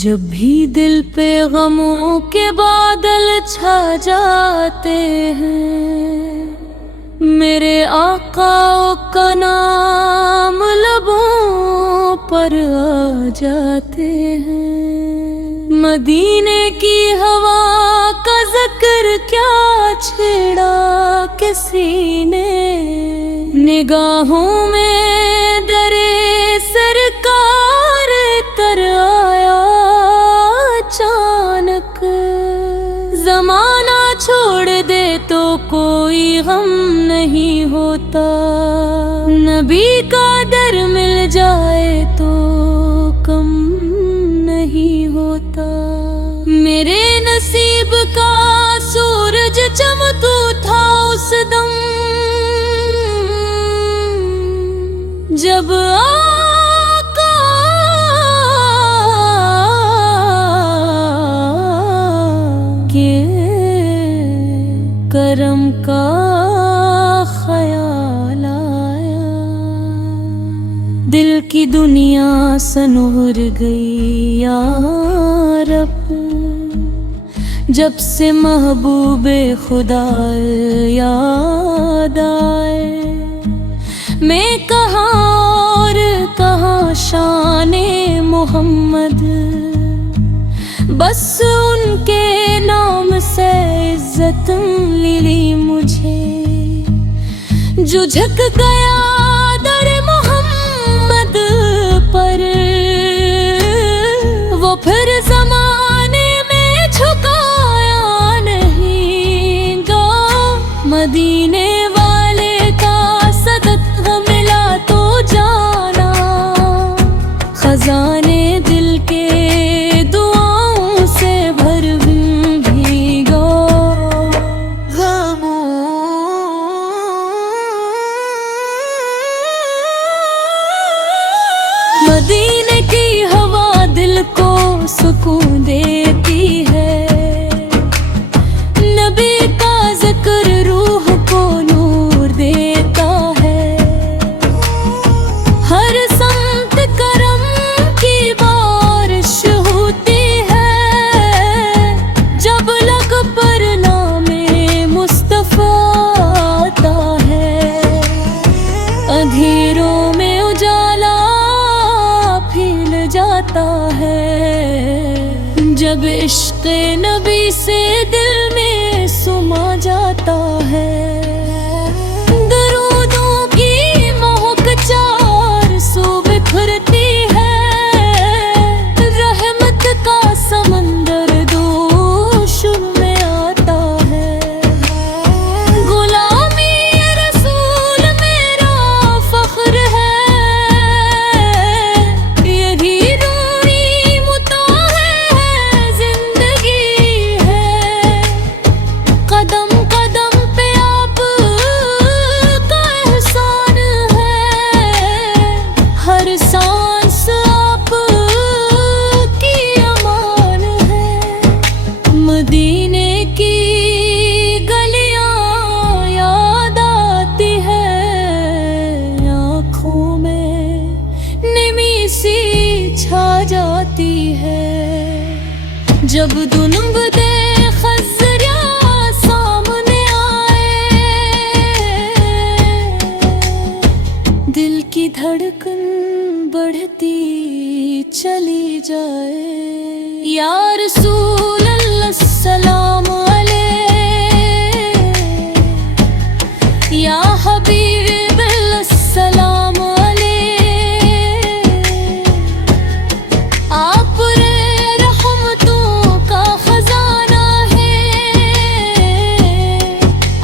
जब भी दिल पे गमों के बादल छा जाते हैं, मेरे आका का नाम लबों पर आ जाते हैं। मदीने की हवा का जिक्र क्या छेड़ा किसी ने, निगाहों में दरे सरकार तर आया अचानक। जमाना छोड़ दे तो कोई गम नहीं होता, नबी का दर मिल जाए तो कम नहीं होता। मेरे नसीब का सूरज चमकता था उस दम, जब आका के करम का ख्याल आया। दिल की दुनिया सनूर गई यार अब, जब से महबूबे खुदा याद आए। मैं कहाँ और कहाँ शाने मोहम्मद, बस उनके नाम से इज्जत मिली मुझे। जो झुक गया दर मोहम्मद पर, वो फिर ज़माने में झुकाया नहीं गा। मदीने वाले का सदक़ा मिला तो जाना, खजाने दिल के दुआओं से भर भीगा। मदीने की हवा दिल को सुकून देती है, नबी का जिक्र रूह को नूर देता है। हर संत करम की बारिश होती है, जब लग पर नामे मुस्तफा आता है। अंधेरों में उजाला फैल जाता है, जब इश्क़ नबी से दिल में सुमा जाता है। दरूदों की महक चार सौ बिखरती है, रहमत का समंदर दोश में आता है। गुलामी रसूल मेरा फख्र है, यही रूनी मुता है जिंदगी है। कदम कदम पे आप का एहसान है, हर सांस आप की अमान है। मदीने की गलियां याद आती है, आँखों में निमी सी छा जाती है। जब दुनुब दे खज़रिया सामने आए, दिल की धड़कन बढ़ती चली जाए। या रसूल अल्लाह सलाम अलैह, या हबीब अल्लाह सलाम अलैह। आप रे रहमतों का खजाना है,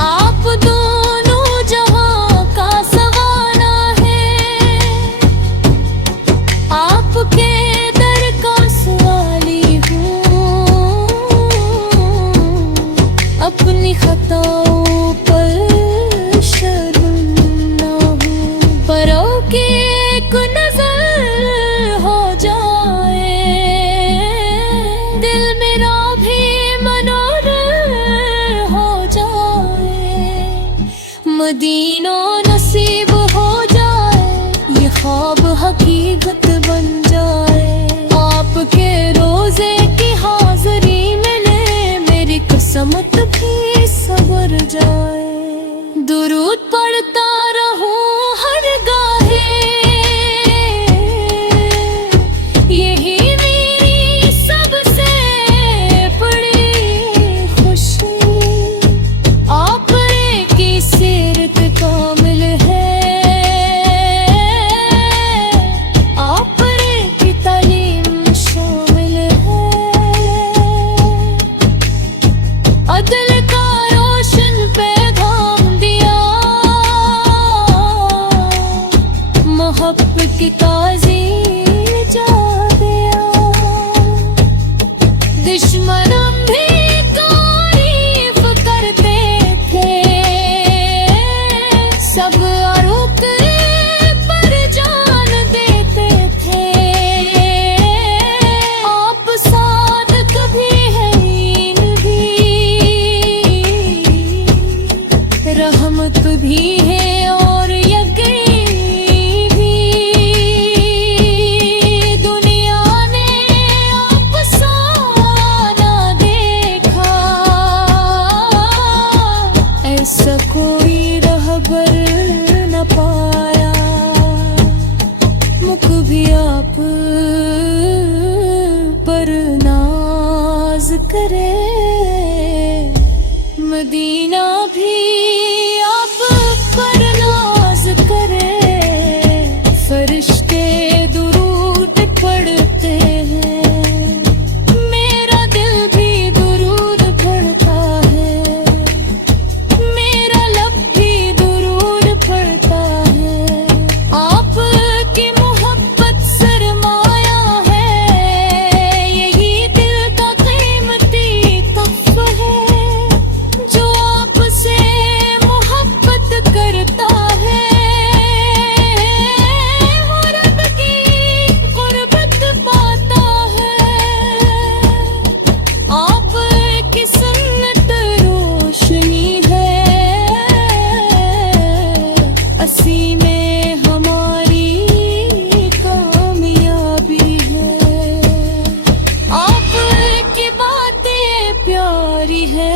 आप दोनों जहां का सवाना है। आपके दर का सवाली हूँ, अपनी खताओं पर शर्मिंदा हूँ। परो की एक नजर हो जाए, दिल मेरा भी मनोरम हो जाए। मदीना नसीब हो जाए, ये ख्वाब हकीकत बन जाए। आपके रोज़ समत भी सबर जाए। दुरूद पढ़ता रहूं हर गाहे, यही मेरी सबसे बड़ी खुशी। आप की सीरत कामिल है, आप की तालीम शामिल है। अदल का रोशन पैगाम दिया, मोहब्बत की ताज़ी जा दिया। दुश्मन भी तारीफ करते थे, सब रुक पर जान देते थे। आप सादक भी है, ईन भी, रहमत भी है और यकीन भी। दुनिया ने आप सा ना देखा, ऐसा कोई रहबर न पाया। मुख भी आप पर नाज करे, मदीना भी आप पर नाज करे। फरिश्ते दुरूद पढ़ते हैं, मेरा दिल भी दुरूद पढ़ता है। मेरा लब भी दुरूद पढ़ता है। आपकी मोहब्बत सरमाया है, यही दिल का कीमती तोहफा है। जो आपसे मोहब्बत करता है, वो रब की गुरबत पाता है। आपकी सुन्नत रोशनी है, असी में हमारी कामयाबी है। आपकी बातें प्यारी है,